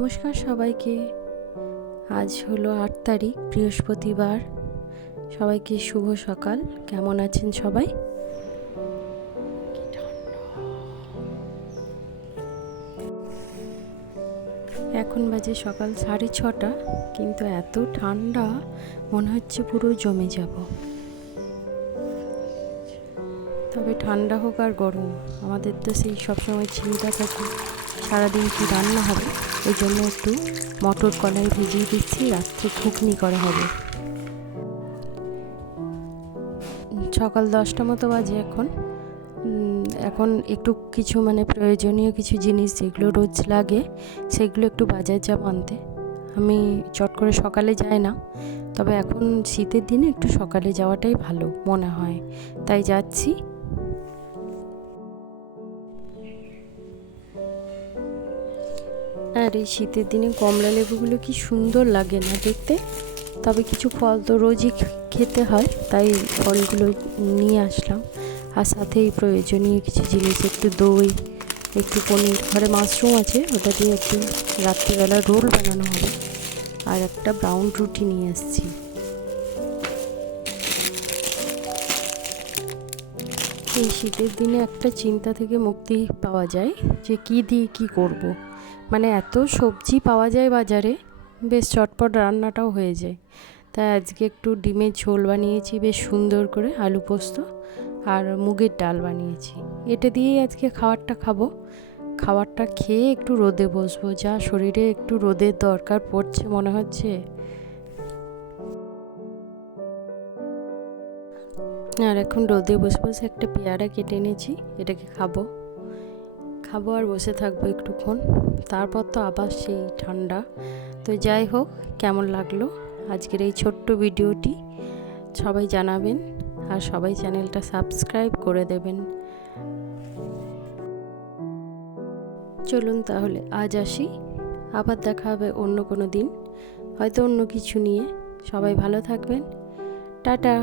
নমস্কার সবাইকে। আজ হলো ৮ তারিখ, বৃহস্পতিবার। সবাইকে শুভ সকাল। কেমন আছেন সবাই? এখন বাজে সকাল 6:30, কিন্তু এত ঠান্ডা মনে হচ্ছে পুরো জমে যাব। তবে ঠান্ডা হোক আর গরম, আমাদের তো সেই সবসময় চিন্তা থাকে সারাদিন কি রান্না হবে। ওই জন্য একটু মটর কলাই ভিজিয়ে দিচ্ছি, রাত্রে ঘুগনি করা হবে। সকাল 10টা মতো বাজে এখন একটু কিছু প্রয়োজনীয় কিছু জিনিস যেগুলো রোজ লাগে সেগুলো একটু বাজার যাব আনতে। আমি চট করে সকালে যাই না, তবে এখন শীতের দিনে একটু সকালে যাওয়াটাই ভালো মনে হয়, তাই যাচ্ছি। আর এই শীতের দিনে কমলা লেবুগুলো কি সুন্দর লাগে না দেখতে। তবে কিছু ফল তো রোজই খেতে হয়, তাই ফলগুলো নিয়ে আসলাম। আর সাথে এই প্রয়োজনীয় কিছু জিনিস, একটু দই, একটু পনির, ঘরে মাশরুম আছে, ওটা দিয়ে একটু রাত্রিবেলা রোল বানানো হবে। আর একটা ব্রাউন রুটি নিয়ে আসছি। এই শীতের দিনে একটা চিন্তা থেকে মুক্তি পাওয়া যায় যে কী দিয়ে কী করব। এত সবজি পাওয়া যায় বাজারে, বেশ চটপট রান্নাটাও হয়ে যায়। তাই আজকে একটু ডিমের ঝোল বানিয়েছি বেশ সুন্দর করে, আলু পোস্ত আর মুগের ডাল বানিয়েছি। এটা দিয়েই আজকে খাবারটা খেয়ে একটু রোদে বসবো, যা শরীরে একটু রোদের দরকার পড়ছে মনে হচ্ছে। আর এখন রোদে বসে বসে একটা পেয়ারা কেটে এনেছি, এটাকে খাবো আর বসে থাকবো একটুক্ষণ। তারপর তো আবার সেই ঠান্ডা। তো যাই হোক, কেমন লাগলো আজকের এই ছোট্ট ভিডিওটি সবাই জানাবেন, আর সবাই চ্যানেলটা সাবস্ক্রাইব করে দেবেন। চলুন তাহলে আজ আসি, আবার দেখা হবে অন্য কোনো দিন, হয়তো অন্য কিছু নিয়ে। সবাই ভালো থাকবেন, টাটা।